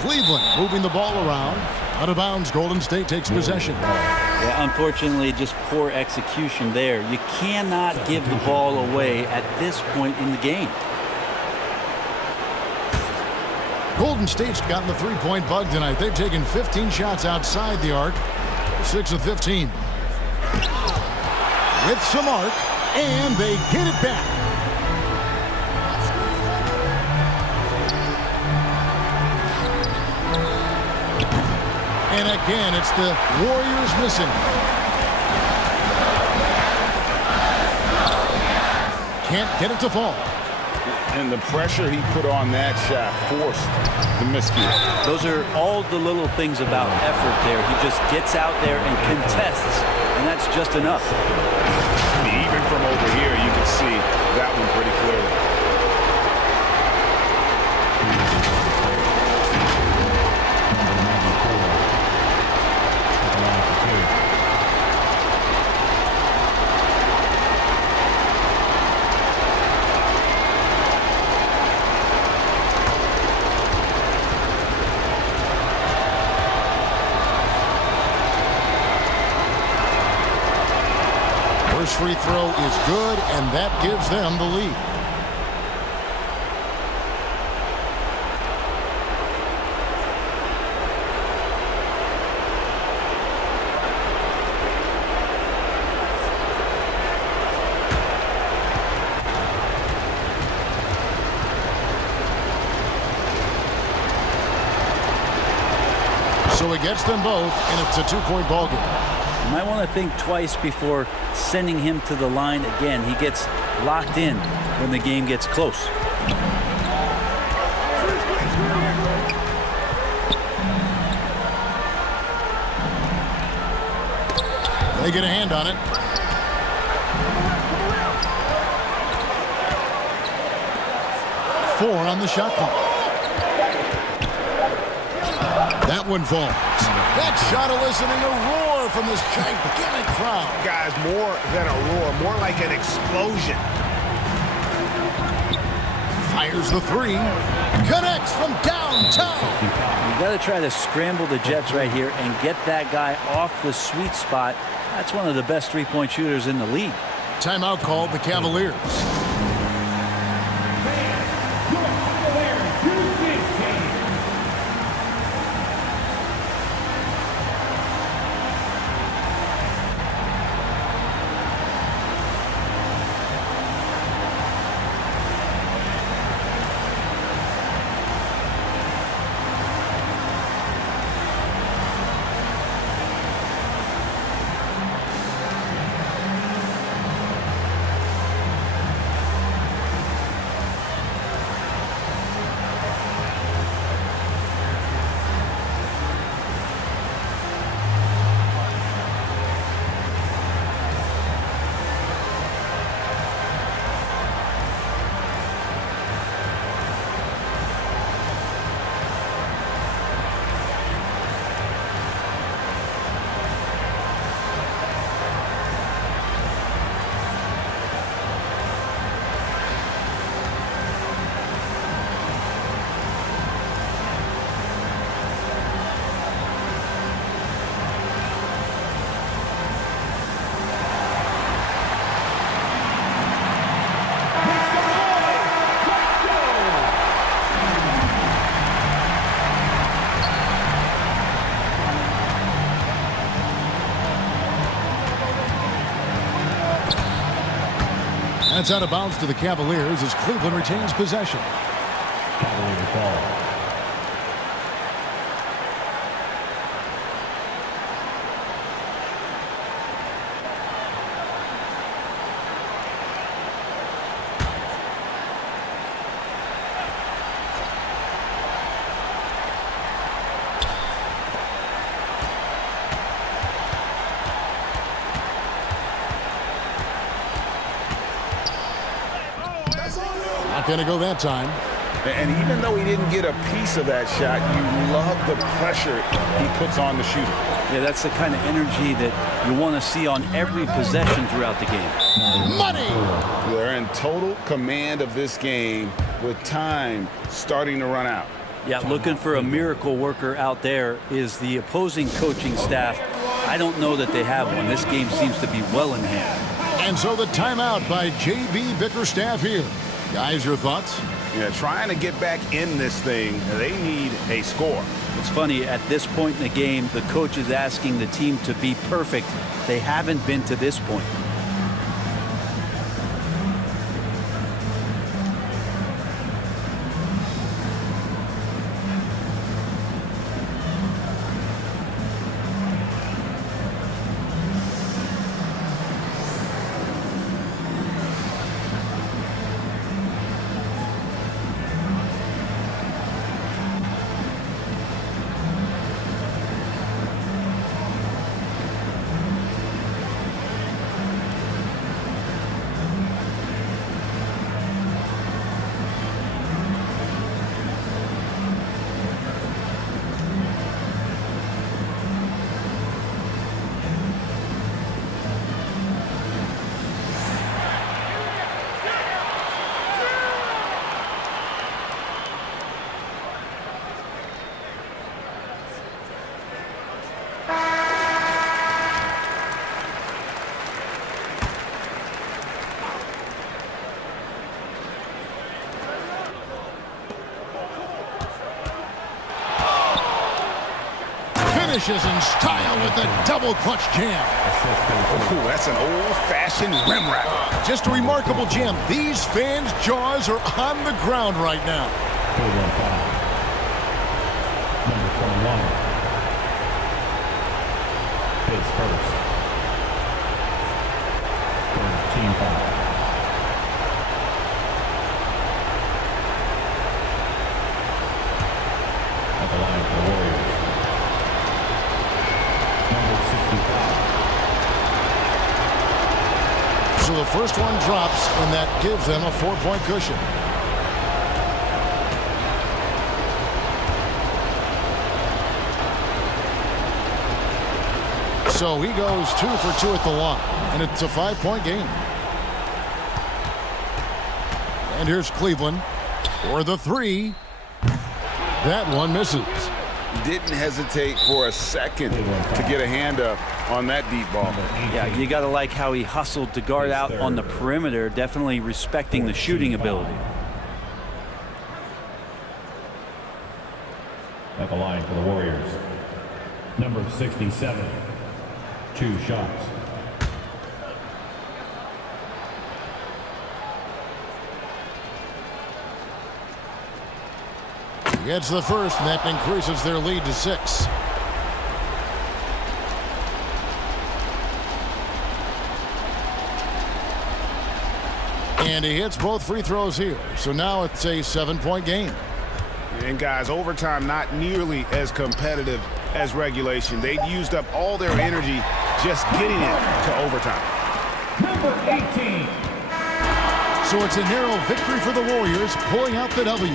Cleveland moving the ball around. Out of bounds, Golden State takes possession. Yeah, unfortunately, just poor execution there. You cannot give the ball away at this point in the game. Golden State's gotten the three-point bug tonight. They've taken 15 shots outside the arc. 6 of 15. With some arc, and they get it back. And again, it's the Warriors missing. Can't get it to fall. And the pressure he put on that shot forced the miscue. Those are all the little things about effort there. He just gets out there and contests, and that's just enough. Even from over here, you can see that one pretty clearly. free throw is good, and that gives them the lead. So he gets them both, and it's a two-point ball game. You might want to think twice before sending him to the line again. He gets locked in when the game gets close. They get a hand on it. Four on the shot clock. That one falls. That shot eliciting a roar from this gigantic crowd. Guys, more than a roar, more like an explosion. Fires the three. Connects from downtown. You got to try to scramble the Jets right here and get that guy off the sweet spot. That's one of the best three-point shooters in the league. Timeout called the Cavaliers. That's out of bounds to the Cavaliers as Cleveland retains possession. Cavaliers ball. Going to go that time. And even though he didn't get a piece of that shot, you love the pressure he puts on the shooter. Yeah, that's the kind of energy that you want to see on every possession throughout the game. Money! They're in total command of this game with time starting to run out. Yeah, looking for a miracle worker out there is the opposing coaching staff. I don't know that they have one. This game seems to be well in hand. And so the timeout by J.B. Bickerstaff here. Guys, your thoughts? Yeah, trying to get back in this thing, they need a score. It's funny, at this point in the game, the coach is asking the team to be perfect. They haven't been to this point. finishes in style with the double clutch jam. Ooh, that's an old-fashioned rim wrap. Just a remarkable jam. These fans' jaws are on the ground right now. Number 21. His first. Team foul. At the line for the Warriors. Number 65. So the first one drops, and that gives them a 4-point cushion. So he goes 2 for 2 at the line, and it's a 5-point game. And here's Cleveland for the 3. That one misses. Didn't hesitate for a second to get a hand up on that deep ball. Yeah, you got to like how he hustled to guard out on the perimeter, definitely respecting the shooting ability. At the line for the Warriors. Number 67. 2 shots. He gets the first, and that increases their lead to 6. And he hits both free throws here. So now it's a 7-point game. And guys, overtime not nearly as competitive as regulation. They used up all their energy just getting it to overtime. Number 18. So it's a narrow victory for the Warriors, pulling out the W.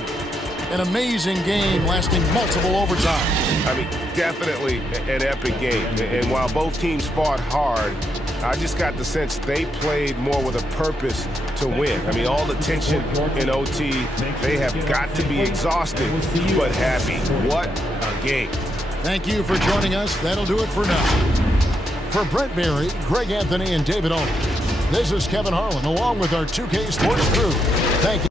An amazing game lasting multiple overtime. I mean, definitely an epic game. And while both teams fought hard, I just got the sense they played more with a purpose to win. I mean, all the tension in OT, they have got to be exhausted, but happy. What a game. Thank you for joining us. That'll do it for now. For Brent Berry, Greg Anthony, and David Owen, this is Kevin Harlan along with our 2K Sports crew. Thank you.